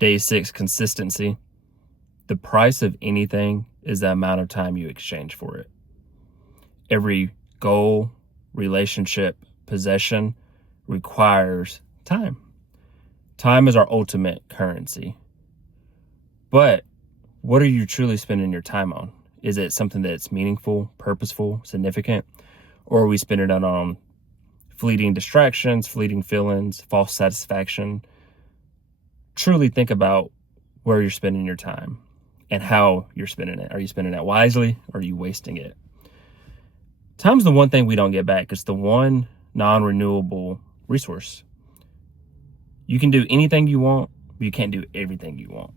Day 6, consistency. The price of anything is the amount of time you exchange for it. Every goal, relationship, possession requires time. Time is our ultimate currency. But what are you truly spending your time on? Is it something that's meaningful, purposeful, significant? Or are we spending it on fleeting distractions, fleeting feelings, false satisfaction? Truly think about where you're spending your time and how you're spending it. Are you spending it wisely, or are you wasting it? Time's the one thing we don't get back. It's the one non-renewable resource. You can do anything you want, but you can't do everything you want.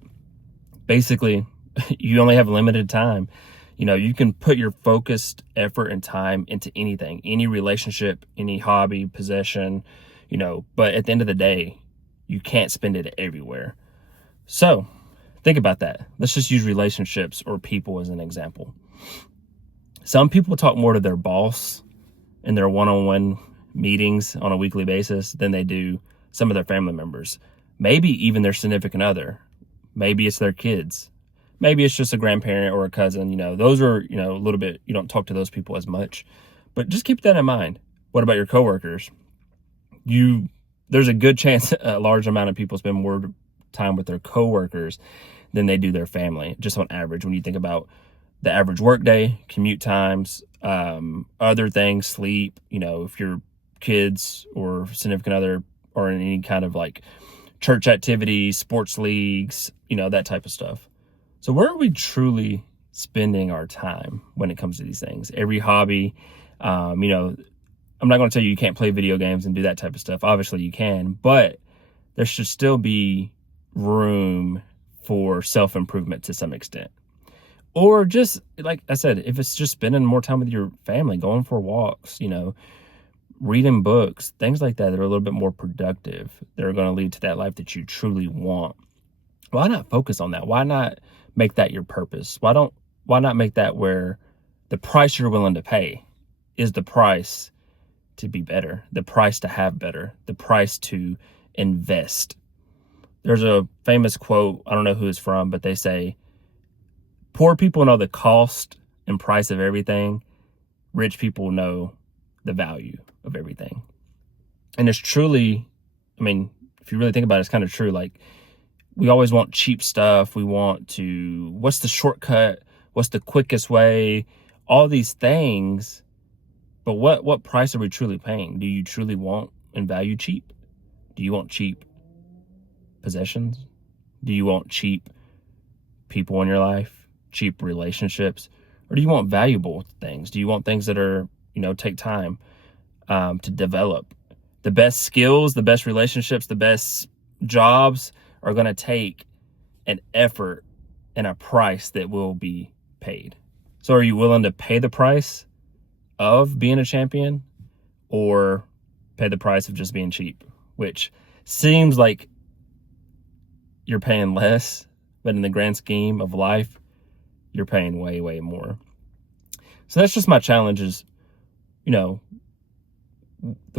Basically, you only have limited time. You can put your focused effort and time into anything, any relationship, any hobby, possession, but at the end of the day, you can't spend it everywhere. So think about that. Let's just use relationships or people as an example. Some people talk more to their boss in their one-on-one meetings on a weekly basis than they do some of their family members. Maybe even their significant other. Maybe it's their kids. Maybe it's just a grandparent or a cousin. Those are, a little bit, you don't talk to those people as much. But just keep that in mind. What about your coworkers? There's a good chance a large amount of people spend more time with their coworkers than they do their family, just on average. When you think about the average workday, commute times, other things, sleep, if your kids or significant other are in any kind of like church activities, sports leagues, that type of stuff. So where are we truly spending our time when it comes to these things? Every hobby, I'm not going to tell you can't play video games and do that type of stuff. Obviously you can, but there should still be room for self-improvement to some extent. Or just, like I said, if it's just spending more time with your family, going for walks, reading books, things like that are a little bit more productive. They're going to lead to that life that you truly want. Why not focus on that? Why not make that your purpose? Why not make that where the price you're willing to pay is the price to be better, the price to have better, the price to invest? There's a famous quote, I don't know who it's from, but they say, poor people know the cost and price of everything. Rich people know the value of everything. And it's truly, if you really think about it, it's kind of true. Like, we always want cheap stuff. We want what's the shortcut? What's the quickest way? All these things. But what price are we truly paying? Do you truly want and value cheap? Do you want cheap possessions? Do you want cheap people in your life? Cheap relationships? Or do you want valuable things? Do you want things that are, take time to develop? The best skills, the best relationships, the best jobs are going to take an effort and a price that will be paid. So are you willing to pay the price of being a champion, or pay the price of just being cheap? Which seems like you're paying less, but in the grand scheme of life, you're paying way, way more. So that's just my challenge is, the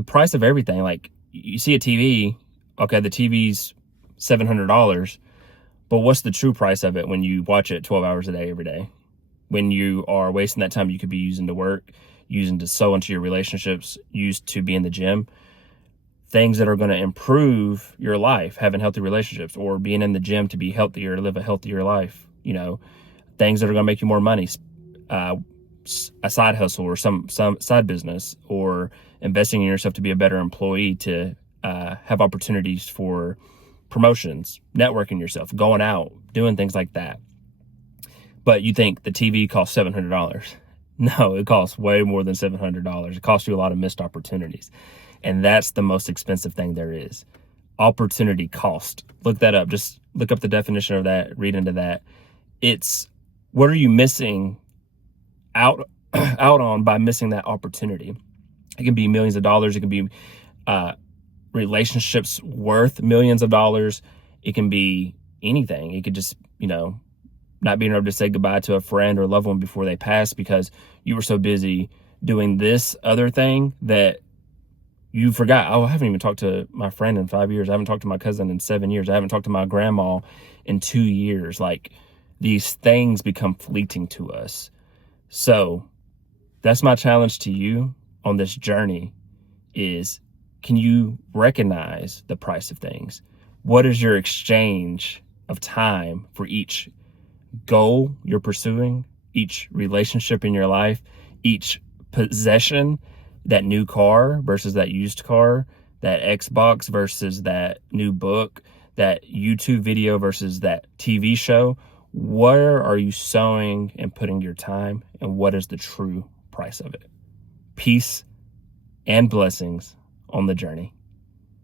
price of everything. Like, you see a TV, okay, the TV's $700, but what's the true price of it when you watch it 12 hours a day, every day? When you are wasting that time you could be using to work, using to sow into your relationships, used to be in the gym, things that are going to improve your life, having healthy relationships, or being in the gym to be healthier, to live a healthier life, things that are going to make you more money, a side hustle or some side business, or investing in yourself to be a better employee, to have opportunities for promotions, networking yourself, going out, doing things like that. But you think the TV costs $700. No, it costs way more than $700. It costs you a lot of missed opportunities. And that's the most expensive thing there is. Opportunity cost. Look that up. Just look up the definition of that, read into that. It's, what are you missing out on by missing that opportunity? It can be millions of dollars. It can be relationships worth millions of dollars. It can be anything. It could just, not being able to say goodbye to a friend or loved one before they pass because you were so busy doing this other thing that You forgot, oh, I haven't even talked to my friend in 5 years. I haven't talked to my cousin in 7 years. I haven't talked to my grandma in 2 years. Like, these things become fleeting to us. So that's my challenge to you on this journey is, can you recognize the price of things? What is your exchange of time for each goal you're pursuing, each relationship in your life, each possession, that new car versus that used car, that Xbox versus that new book, that YouTube video versus that TV show? Where are you sowing and putting your time, and what is the true price of it? Peace and blessings on the journey.